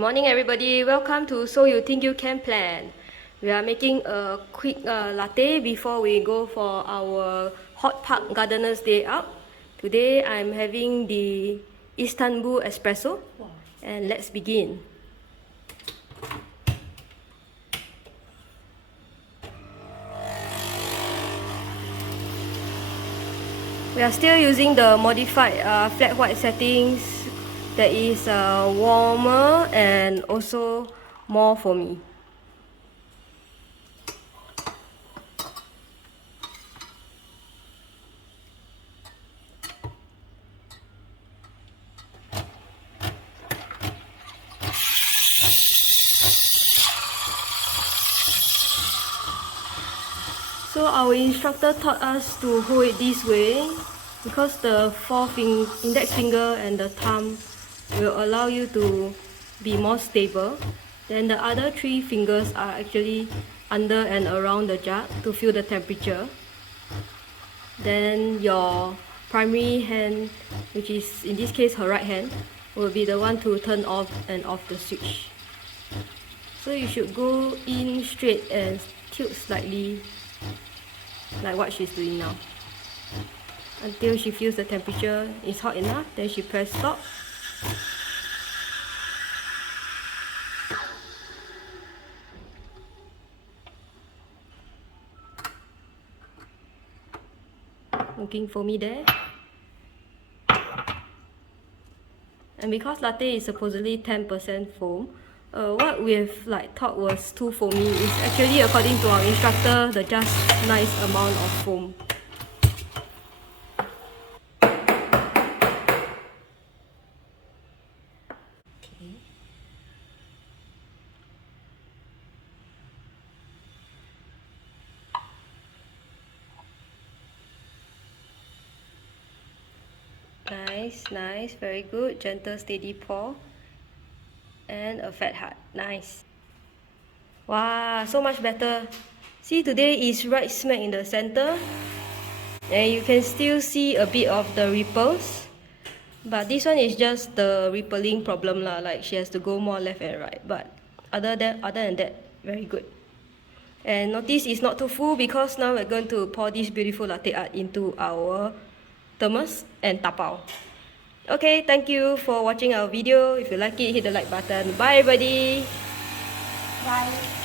Good morning everybody, welcome to So You Think You Can Plan. We are making a quick latte before we go for our hot park gardeners day out. Today I'm having the Istanbul espresso and let's begin. We are still using the modified flat white settings that is warmer and also more foamy. So our instructor taught us to hold it this way because the index finger and the thumb will allow you to be more stable. Then the other three fingers are actually under and around the jug to feel the temperature. Then your primary hand, which is in this case her right hand, will be the one to turn off and off the switch. So you should go in straight and tilt slightly like what she's doing now until she feels the temperature is hot enough. Then she press stop. Looking foamy there. And because latte is supposedly 10% foam, what we've thought was too foamy is actually, according to our instructor, the just nice amount of foam. Nice, very good. Gentle, steady pour. And a fat heart. Nice. Wow, so much better. See, today is right smack in the center. And you can still see a bit of the ripples. But this one is just the rippling problem lah. Like she has to go more left and right. But other than that, very good. And notice it's not too full because now we're going to pour this beautiful latte art into our thermos and tapao. Okay, thank you for watching our video. If you like it, hit the like button. Bye everybody. Bye.